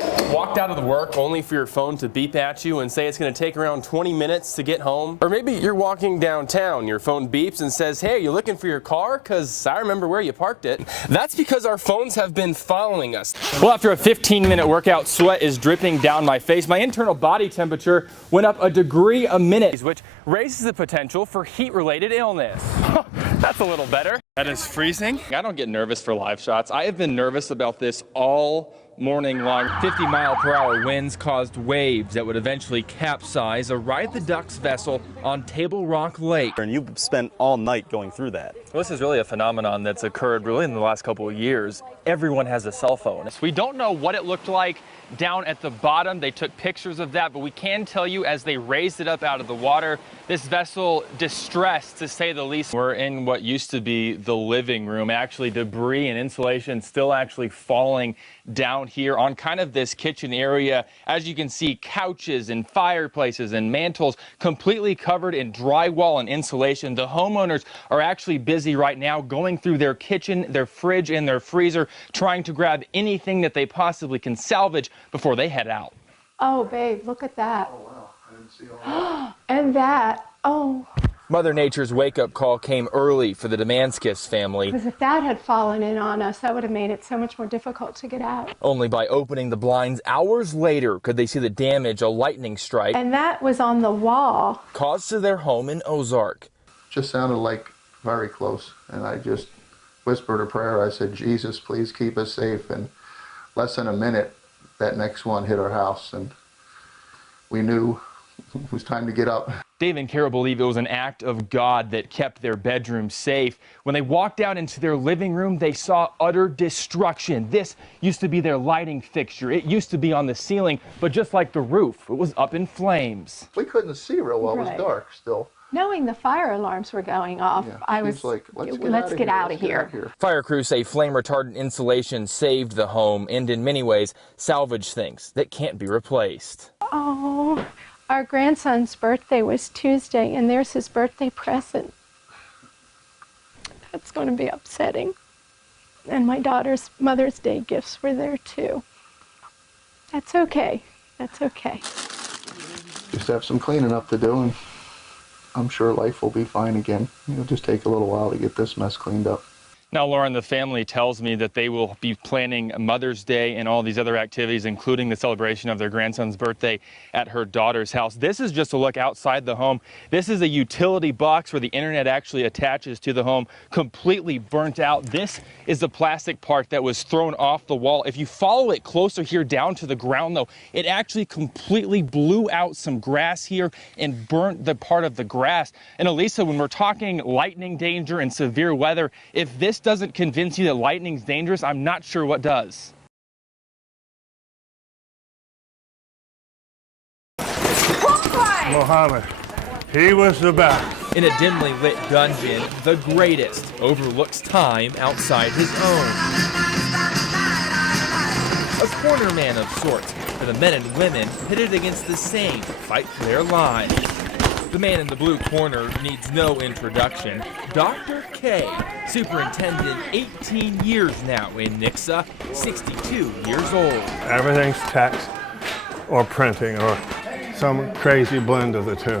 ever walked out of the work only for your phone to beep at you and say it's going to take around 20 minutes to get home? Or maybe you're walking downtown, your phone beeps and says, hey, you looking for your car? Because I remember where you parked it. That's because our phones have been following us. Well, after a 15-minute workout, sweat is dripping down my face. My internal body temperature went up a degree a minute, which raises the potential for heat-related illness. That's a little better. That is freezing. I don't get nervous for live shots. I have been nervous about this all morning long. 50-mile-per-hour winds caused waves that would eventually capsize a Ride the Ducks vessel on Table Rock Lake. And you spent all night going through that. Well, this is really a phenomenon that's occurred really in the last couple of years. Everyone has a cell phone. We don't know what it looked like down at the bottom. They took pictures of that, but we can tell you as they raised it up out of the water, this vessel distressed, to say the least. We're in what used to be the living room. Actually, debris and insulation still actually falling down here on kind of this kitchen area. As you can see, couches and fireplaces and mantles completely covered in drywall and insulation. The homeowners are actually busy right now going through their kitchen, their fridge, and their freezer, trying to grab anything that they possibly can salvage before they head out. Oh, babe, look at that. Oh, wow. I didn't see all that. And that, oh. Mother Nature's wake-up call came early for the Demanskis family. Because if that had fallen in on us, that would have made it so much more difficult to get out. Only by opening the blinds hours later could they see the damage a lightning strike, and that was on the wall, caused to their home in Ozark. Just sounded like very close, and I just whispered a prayer. I said, Jesus, please keep us safe. And less than a minute, that next one hit our house, and we knew it was time to get up. Dave and Carol believe it was an act of God that kept their bedroom safe. When they walked out into their living room, they saw utter destruction. This used to be their lighting fixture. It used to be on the ceiling, but just like the roof, it was up in flames. We couldn't see real well. It was dark still. knowing the fire alarms were going off, I was like, let's get out of here. Fire crews say flame retardant insulation saved the home and in many ways salvaged things that can't be replaced. Oh, our grandson's birthday was Tuesday, and there's his birthday present. That's going to be upsetting. And my daughter's Mother's Day gifts were there too. That's okay. That's okay. Just have some cleaning up to do, and I'm sure life will be fine again. It'll just take a little while to get this mess cleaned up. Now, Lauren, the family tells me that they will be planning Mother's Day and all these other activities, including the celebration of their grandson's birthday at her daughter's house. This is just a look outside the home. This is a utility box where the internet actually attaches to the home, completely burnt out. This is the plastic part that was thrown off the wall. If you follow it closer here down to the ground, though, it actually completely blew out some grass here and burnt the part of the grass. And Elisa, when we're talking lightning danger and severe weather, if this doesn't convince you that lightning's dangerous, I'm not sure what does. Muhammad, he was the best. In a dimly lit dungeon, the greatest overlooks time outside his own. A corner man of sorts for the men and women pitted against the same fight for their lives. The man in the blue corner needs no introduction. Dr. K, superintendent 18 years now in Nixa, 62 years old. Everything's text or printing or some crazy blend of the two.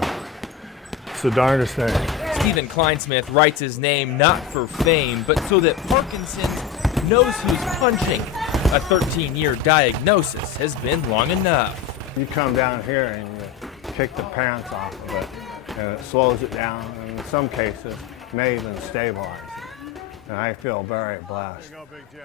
It's the darndest thing. Stephen Kleinsmith writes his name not for fame, but so that Parkinson's knows who's punching. A 13-year diagnosis has been long enough. You come down here and you kick the pants off of it, and it slows it down, and in some cases may even stabilize it. And I feel very blessed.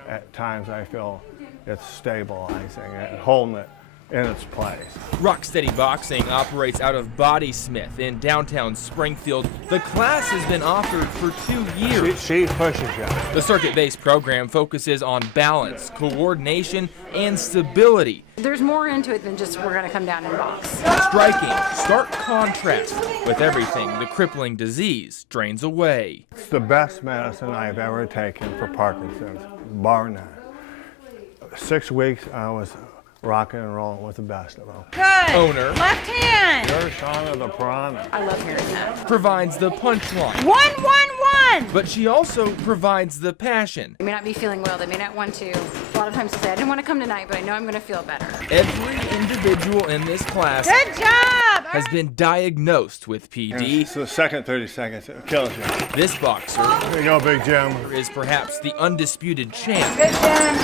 At times I feel it's stabilizing it, holding it in its place. Rocksteady Boxing operates out of Bodysmith in downtown Springfield. The class has been offered for 2 years. She pushes you. The circuit-based program focuses on balance, coordination, and stability. There's more into it than just we're going to come down and box. Striking stark contrast with everything the crippling disease drains away. It's the best medicine I've ever taken for Parkinson's, bar none. 6 weeks I was rocking and rolling with the best of them. Good. Owner, Left hand. There's Shauna the Piranha. I love hearing that. provides the punchline, 1-1-1. but she also provides the passion. They may not be feeling well. They may not want to. Well, lot of times they'll say, I didn't want to come tonight, but I know I'm going to feel better. Every individual in this class Good job! has been diagnosed with PD. It's the second 30 seconds, it kills you. This boxer There you go, Big Jim. is perhaps the undisputed champ. Good job.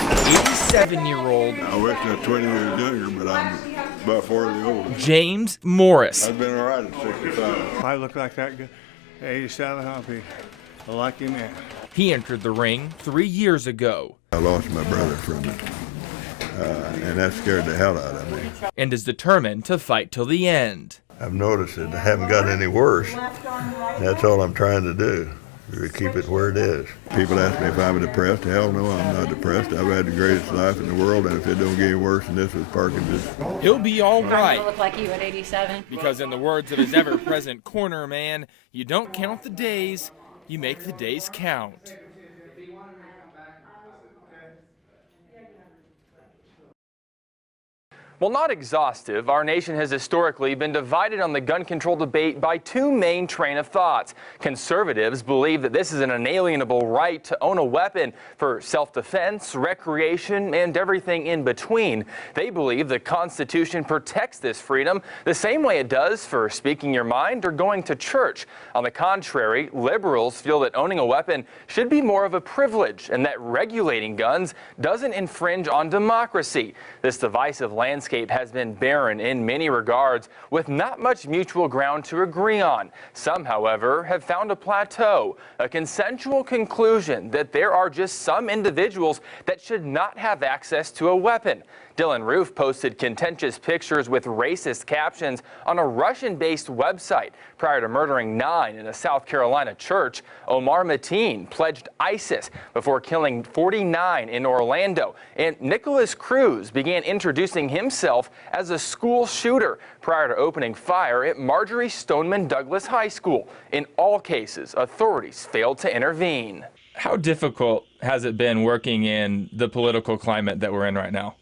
87-year-old I wish I was 20 years younger, but I'm about 40 older. James Morris. I've been all right at 65. If I look like that good, 87, I'll be a lucky man. He entered the ring 3 years ago I lost my brother from it, and that scared the hell out of me. and is determined to fight till the end. I've noticed that I haven't gotten any worse. That's all I'm trying to do, to keep it where it is. People ask me if I'm depressed. Hell no, I'm not depressed. I've had the greatest life in the world, and if it don't get any worse than this with Parkinson's, He'll be all right, Look like you at 87. because in the words of his ever-present corner man, you don't count the days, you make the days count. While not exhaustive, our nation has historically been divided on the gun control debate by two main train of thoughts. Conservatives believe that this is an inalienable right to own a weapon for self-defense, recreation, and everything in between. They believe the Constitution protects this freedom the same way it does for speaking your mind or going to church. On the contrary, liberals feel that owning a weapon should be more of a privilege and that regulating guns doesn't infringe on democracy. This divisive landscape has been barren in many regards, with not much mutual ground to agree on. Some, however, have found a plateau, a consensual conclusion that there are just some individuals that should not have access to a weapon. Dylan Roof posted contentious pictures with racist captions on a Russian-based website. Prior to murdering 9 in a South Carolina church, Omar Mateen pledged ISIS before killing 49 in Orlando. And Nicholas Cruz began introducing himself as a school shooter prior to opening fire at Marjorie Stoneman Douglas High School. In all cases, authorities failed to intervene. How difficult has it been working in the political climate that we're in right now?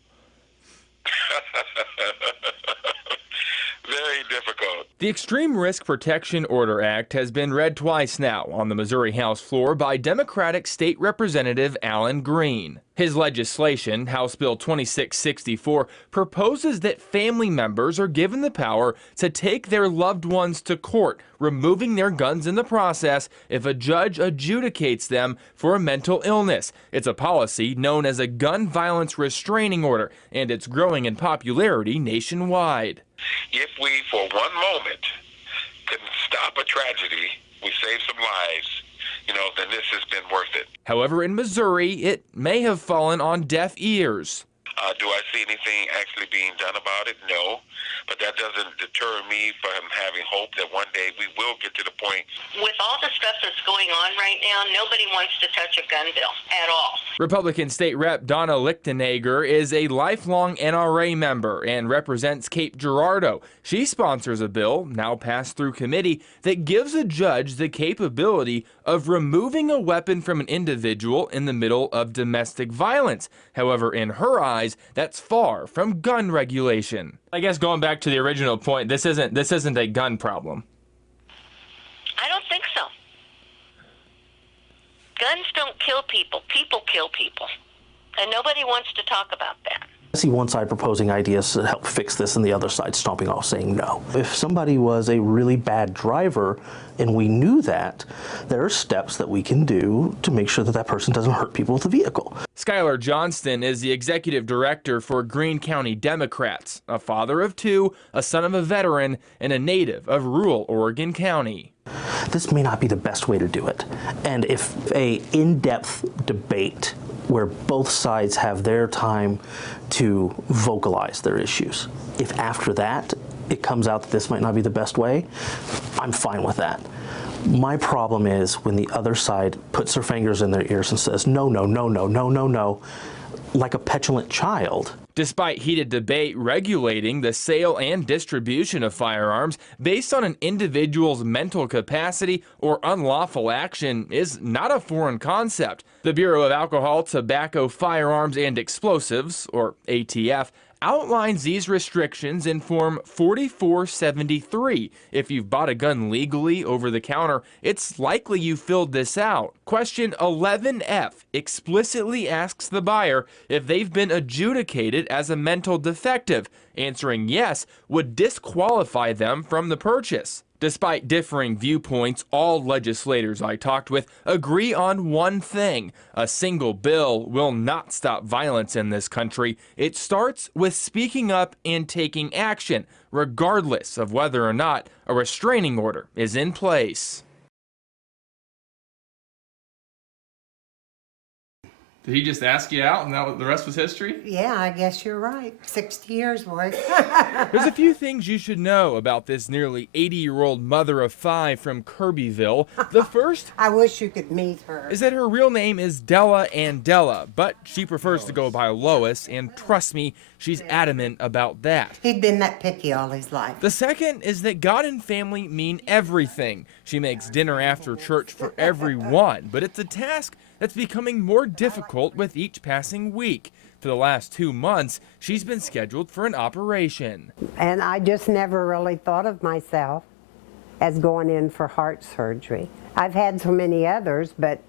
Very difficult. The Extreme Risk Protection Order Act has been read twice now on the Missouri House floor by Democratic State Representative Alan Green. His legislation, House Bill 2664, proposes that family members are given the power to take their loved ones to court, removing their guns in the process if a judge adjudicates them for a mental illness. It's a policy known as a gun violence restraining order, and it's growing in popularity nationwide. If we, for one moment, can stop a tragedy, we save some lives, then this has been worth it. However, in Missouri, it may have fallen on deaf ears. Do I see anything actually being done about it? No. But that doesn't deter me from having hope that one day we will get to the point. With all the stuff that's going on right now, nobody wants to touch a gun bill at all. Republican State Rep Donna Lichtenegger is a lifelong NRA member and represents Cape Girardeau. She sponsors a bill, now passed through committee, that gives a judge the capability of removing a weapon from an individual in the middle of domestic violence. However, in her eyes, that's far from gun regulation. I guess going back to the original point, this isn't a gun problem. I don't think so. Guns don't kill people. People kill people. And nobody wants to talk about that. I see one side proposing ideas to help fix this and the other side stomping off saying no. If somebody was a really bad driver and we knew that, there are steps that we can do to make sure that that person doesn't hurt people with the vehicle. Skylar Johnston is the executive director for Greene County Democrats, a father of 2, a son of a veteran, and a native of rural Oregon County. This may not be the best way to do it. And if a in-depth debate where both sides have their time to vocalize their issues, if after that it comes out that this might not be the best way, I'm fine with that. My problem is when the other side puts their fingers in their ears and says, no, no, no, no, no, no, no, like a petulant child. Despite heated debate regulating the sale and distribution of firearms based on an individual's mental capacity or unlawful action is not a foreign concept. The Bureau of Alcohol, Tobacco, Firearms, and Explosives, or ATF, outlines these restrictions in Form 4473. If you've bought a gun legally over the counter, it's likely you filled this out. Question 11F explicitly asks the buyer if they've been adjudicated as a mental defective. Answering yes would disqualify them from the purchase. Despite differing viewpoints, all legislators I talked with agree on one thing. A single bill will not stop violence in this country. It starts with speaking up and taking action, regardless of whether or not a restraining order is in place. Did he just ask you out and the rest was history? Yeah, I guess you're right. 60 years, boy. There's a few things you should know about this nearly 80-year-old mother of 5 from Kirbyville. The first, I wish you could meet her, is that her real name is Della Andella, but she prefers to go by Lois, and trust me, she's adamant about that. He'd been that picky all his life. The second is that God and family mean everything. She makes dinner after church for everyone, but it's a task that's becoming more difficult with each passing week. For the last 2 months, she's been scheduled for an operation. And I just never really thought of myself as going in for heart surgery. I've had so many others, but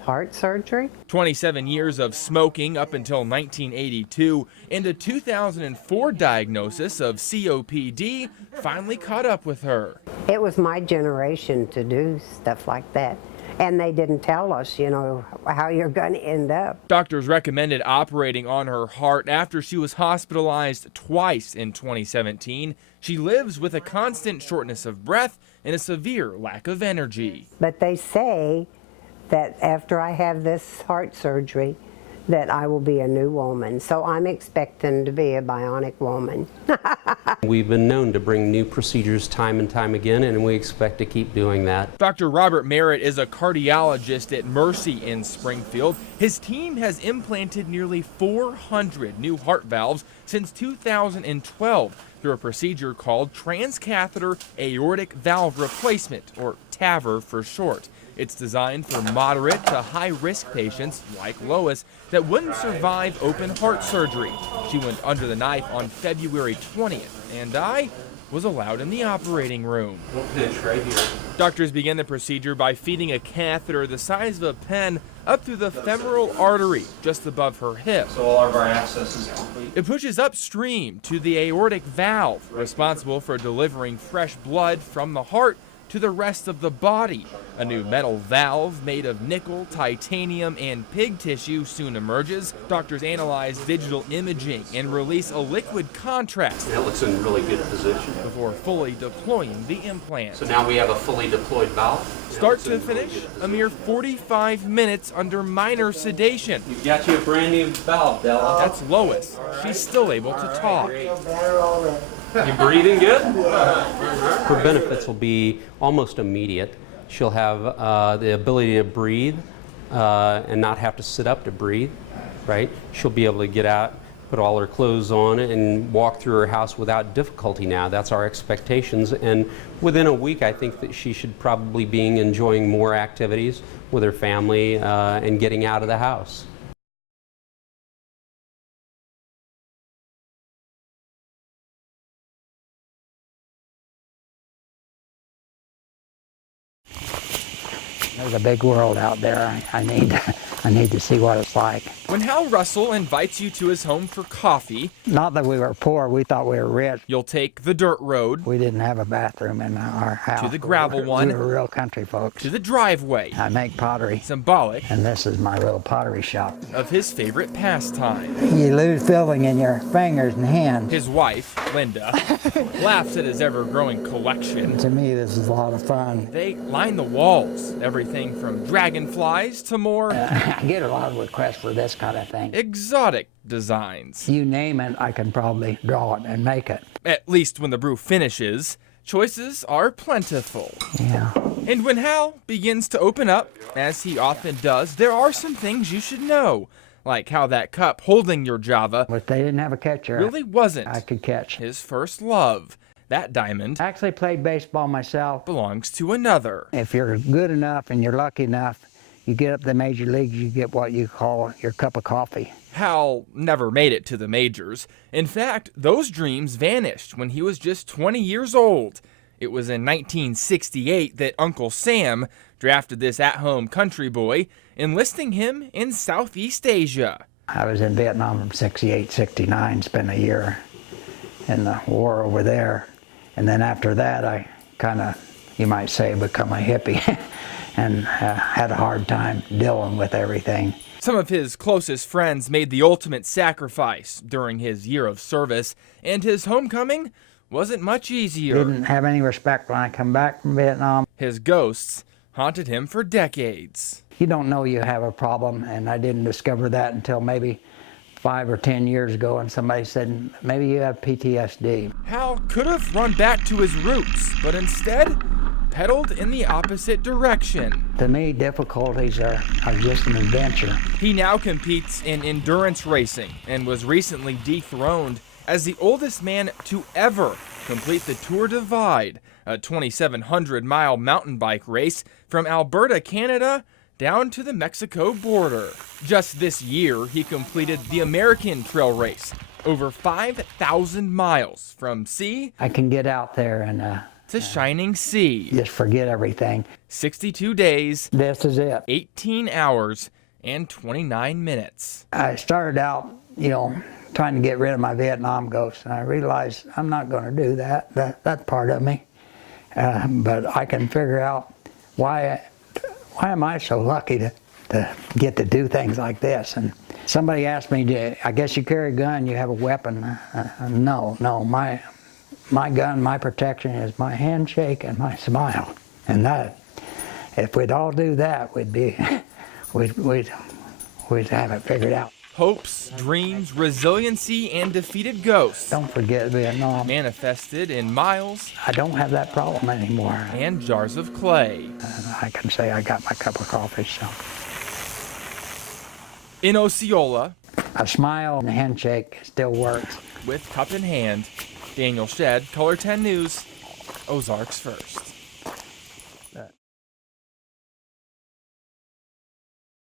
heart surgery? 27 years of smoking up until 1982, and a 2004 diagnosis of COPD finally caught up with her. It was my generation to do stuff like that. And they didn't tell us, you know, how you're going to end up. Doctors recommended operating on her heart after she was hospitalized twice in 2017. She lives with a constant shortness of breath and a severe lack of energy. But they say that after I have this heart surgery, that I will be a new woman. So I'm expecting to be a bionic woman. We've been known to bring new procedures time and time again, and we expect to keep doing that. Dr. Robert Merritt is a cardiologist at Mercy in Springfield. His team has implanted nearly 400 new heart valves since 2012 through a procedure called transcatheter aortic valve replacement, or TAVR for short. It's designed for moderate to high-risk patients like Lois that wouldn't survive open heart surgery. She went under the knife on February 20th, and I was allowed in the operating room. Right here. Doctors began the procedure by feeding a catheter the size of a pen up through the femoral artery just above her hip. So all of our access is complete. It pushes upstream to the aortic valve, responsible for delivering fresh blood from the heart to the rest of the body. A new metal valve made of nickel, titanium, and pig tissue soon emerges. Doctors analyze digital imaging and release a liquid contrast. That looks in really good position. Before fully deploying the implant. So now we have a fully deployed valve. Start to finish, a mere 45 minutes under minor sedation. We've got you a brand new valve, Della. That's Lois. She's still able to talk. You breathing good? Her benefits will be almost immediate. She'll have the ability to breathe and not have to sit up to breathe, right? She'll be able to get out, put all her clothes on, and walk through her house without difficulty now. That's our expectations. And within a week, I think that she should probably be enjoying more activities with her family and getting out of the house. There's a big world out there. I need to see what it's like. When Hal Russell invites you to his home for coffee, not that we were poor, we thought we were rich. You'll take the dirt road. We didn't have a bathroom in our house. To the gravel one. We were real country folks. To the driveway. I make pottery. Symbolic. And this is my little pottery shop. Of his favorite pastime. You lose feeling in your fingers and hands. His wife, Linda, laughs at his ever-growing collection. To me, this is a lot of fun. They line the walls. Everything from dragonflies to more... I get a lot of requests for this kind of thing. Exotic designs. You name it, I can probably draw it and make it. At least when the brew finishes, choices are plentiful. Yeah. And when Hal begins to open up, as he often does, there are some things you should know. Like how that cup holding your Java... But they didn't have a catcher. ...really wasn't I could catch. His first love. That diamond... I actually played baseball myself. ...belongs to another. If you're good enough and you're lucky enough, you get up to the major leagues, you get what you call your cup of coffee. Hal never made it to the majors. In fact, those dreams vanished when he was just 20 years old. It was in 1968 that Uncle Sam drafted this at-home country boy, enlisting him in Southeast Asia. I was in Vietnam from 68, 69, spent a year in the war over there. And then after that, I kind of, you might say, become a hippie and had a hard time dealing with everything. Some of his closest friends made the ultimate sacrifice during his year of service, and his homecoming wasn't much easier. Didn't have any respect when I come back from Vietnam. His ghosts haunted him for decades. You don't know you have a problem, and I didn't discover that until maybe 5 or 10 years ago, and somebody said, maybe you have PTSD. Hal could have run back to his roots, but instead pedaled in the opposite direction. To me, difficulties are just an adventure. He now competes in endurance racing and was recently dethroned as the oldest man to ever complete the Tour Divide, a 2,700-mile mountain bike race from Alberta, Canada, down to the Mexico border. Just this year, he completed the American Trail Race, over 5,000 miles from sea I can get out there and to shining sea. just forget everything. 62 days, This is it. 18 hours, and 29 minutes. I started out, trying to get rid of my Vietnam ghost, and I realized I'm not going to do that. That's part of me. But I can figure out why am I so lucky to get to do things like this? And somebody asked me, I guess you carry a gun, you have a weapon. No, my gun, my protection is my handshake and my smile. And that, if we'd all do that, we'd have it figured out. Hopes, dreams, resiliency, and defeated ghosts. Don't forget Vietnam. Manifested in miles. I don't have that problem anymore. And jars of clay. I can say I got my cup of coffee, so. In Osceola. A smile and a handshake still works. With cup in hand, Daniel Shedd, Color 10 News, Ozarks First.